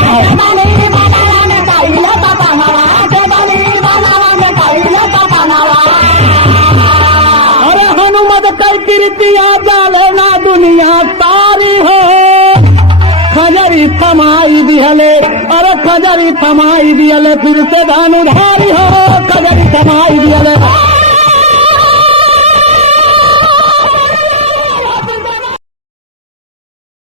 अरे हनुमत कई कीर्तिया जाले ना दुनिया सारी हो। खजरी थमाई दिहले, अरे खजरी थमाई दिहले फिर से धनुधारी हो, खजरी थमाई दिया